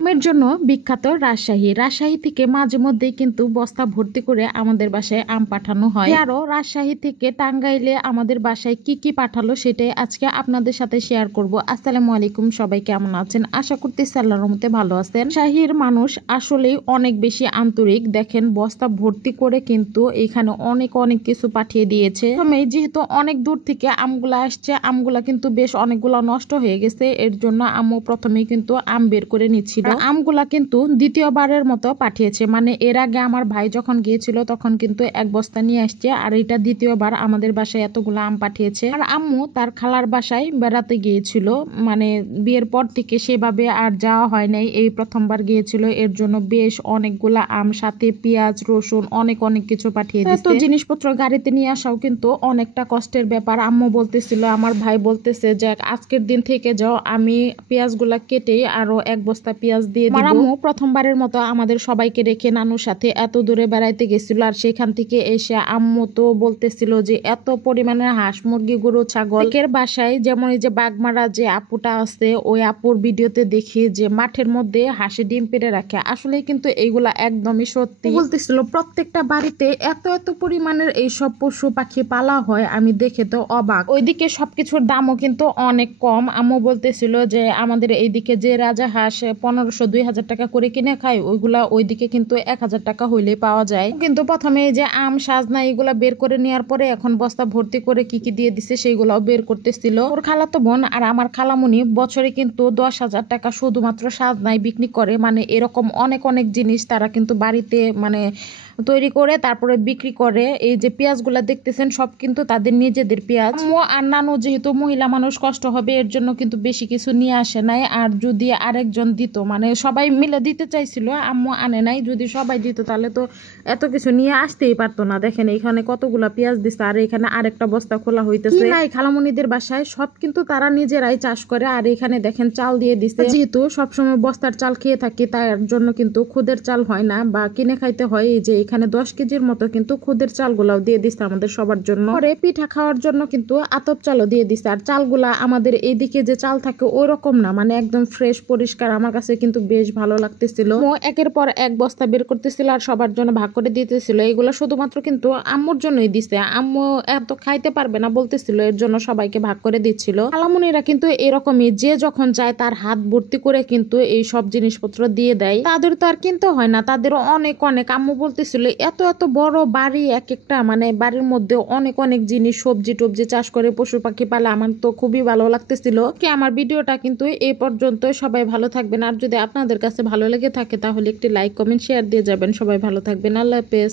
আমের জন্য বিখ্যাত রাজশাহী থেকে মাঝে মধ্যেই কিন্তু বস্তা ভর্তি করে আমাদের বাসায় আম পাঠানো হয়। আরো রাজশাহী থেকে টাঙ্গাইলে আমাদের বাসায় কি কি পাঠালো সেটাই আজকে আপনাদের সাথে শেয়ার করব। আসসালামু আলাইকুম, সবাই কেমন আছেন? আশা করতেছি আল্লাহর রহমতে ভালো আছেন। রাজশাহীর মানুষ আসলেই অনেক বেশি আন্তরিক। দেখেন বস্তা ভর্তি করে কিন্তু এখানে অনেক অনেক কিছু পাঠিয়ে দিয়েছে। প্রথমে যেহেতু অনেক দূর থেকে আমগুলা আসছে, আমগুলা কিন্তু বেশ অনেকগুলো নষ্ট হয়ে গেছে, এর জন্য আম্মু প্রথমেই কিন্তু আম বের করে নিচ্ছিল। আমগুলা কিন্তু দ্বিতীয়বারের মতো পাঠিয়েছে, মানে এর আগে আমার ভাই যখন গিয়েছিল তখন কিন্তু এক বস্তা নিয়ে আসছে, আর এটা দ্বিতীয়বার আমাদের বাসায় এতগুলো আম পাঠিয়েছে। আর আম্মু তার খালার বাসায় বেড়াতে গিয়েছিল, মানে বিয়ের পর থেকে সেভাবে আর যাওয়া হয় নাই, এই প্রথমবার গিয়েছিল, এর জন্য বেশ অনেকগুলা আম, সাথে পেঁয়াজ রসুন অনেক অনেক কিছু পাঠিয়ে দিয়েছে। তো জিনিসপত্র গাড়িতে নিয়ে আসাও কিন্তু অনেকটা কষ্টের ব্যাপার। আম্মু বলতেছিল, আমার ভাই বলতেছে যে আজকের দিন থেকে যাও, আমি পেঁয়াজগুলা কেটে আরো এক বস্তা পেঁয়াজ দিয়ে দিব। আম্মু প্রথমবারের মতো আমাদের সবাইকে রেখে নানুর সাথে এত দূরে বেড়াইতে গেছিল, আর সেখান থেকে এসে আম্মু তো বলতেছিল যে এত পরিমাণে হাঁস মুরগি গরু ছাগল এর বাসায়, যেমন এই যে বাগমারা যে আপুটা আছে, ওই আপুর ভিডিওতে দেখি যে মাঠের মধ্যে হাঁসে ডিম পেড়ে রাখে। আসলে কিন্তু এইগুলা একদমই সত্যি। বলতেছিল প্রত্যেকটা বাড়িতে এত এত পরিমাণের এইসব পশু পাখি পালা হয়, আমি দেখে তো অবাক। ওইদিকে সবকিছুর দামও কিন্তু অনেক কম। আম্মু বলতেছিল যে আমাদের এইদিকে যে রাজা হাঁস 1500-2000 টাকা করে কিনে খায়, ওইগুলা ওইদিকে কিন্তু 1000 টাকা হইলেই পাওয়া যায়। কিন্তু প্রথমে এই যে আম সাজনা এগুলা বের করে নেওয়ার পরে এখন বস্তা ভর্তি করে কি কি দিয়ে দিছে সেইগুলাও বের করতেছিল। ওর খালাতো বোন আর আমার খালামুনি বছরে কিন্তু 10,000 টাকা শুধুমাত্র সাজনায় বিক্রি করে, মানে এরকম অনেক অনেক জিনিস তারা কিন্তু বাড়িতে মানে তৈরি করে তারপরে বিক্রি করে। এই যে পেঁয়াজগুলা দেখতেছেন সব কিন্তু তাদের নিজেদের পেঁয়াজ। আম্মু আর নানু যেহেতু মহিলা মানুষ, কষ্ট হবে, এর জন্য কিন্তু বেশি কিছু নিয়ে আসে নাই। আর যদি আরেকজন দিত, মানে সবাই মিলে দিতে চাইছিল, আম্মু আনে নাই। যদি সবাই দিত তাহলে তো এত কিছু নিয়ে আসতেই পারতো না। দেখেন এখানে কতগুলা পেঁয়াজ দিচ্ছে, আর এখানে আরেকটা বস্তা খোলা হইতেছে। নাই খালামণিদের বাসায় সব কিন্তু তারা নিজেরাই চাষ করে। আর এখানে দেখেন চাল দিয়ে দিছে, যেহেতু সবসময় বস্তার চাল খেয়ে থাকি তার জন্য কিন্তু খুদের চাল হয় না বা কিনে খাইতে হয়। এই যে এখানে 10 কেজির মতো কিন্তু খুদের চালগুলাও দিয়ে দিচ্ছে আমাদের সবার জন্য। পরে পিঠা খাওয়ার জন্য কিন্তু আতপ চালও দিয়ে দিচ্ছে। আর চালগুলা আমাদের এইদিকে যে চাল থাকে ওই রকম না, মানে একদম ফ্রেশ পরিষ্কার। আমার কাছে কিন্তু বেশ ভালো লাগতেছিল। একের পর এক বস্তা বের করতেছিল আর সবার জন্য ভাগ করে দিতেছিল। এগুলো শুধুমাত্র কিন্তু আম্মুর জন্যই দিছে, আম্মু এত খাইতে পারবে না বলতেছিল, এর জন্য সবাইকে ভাগ করে দিচ্ছিল। খালামুনিরা কিন্তু এরকমই, যে যখন যায় তার হাত ভর্তি করে কিন্তু এই সব জিনিসপত্র দিয়ে দেয়। তাদের তো আর কিনতে হয় না, তাদেরও অনেক অনেক। আম্মু বলতেছিল এত এত বড় বাড়ি, এক একটা মানে বাড়ির মধ্যে অনেক অনেক জিনিস, সবজি টবজি চাষ করে, পশু পাখি পালে। আমার তো খুবই ভালো লাগতেছিল। কি আমার ভিডিওটা কিন্তু এই পর্যন্ত। সবাই ভালো থাকবেন, আর যদি আপনাদের কাছে ভালো লেগে থাকে তাহলে একটি লাইক কমেন্ট শেয়ার দিয়ে যাবেন। সবাই ভালো থাকবেন, আল্লাহ হাফেজ।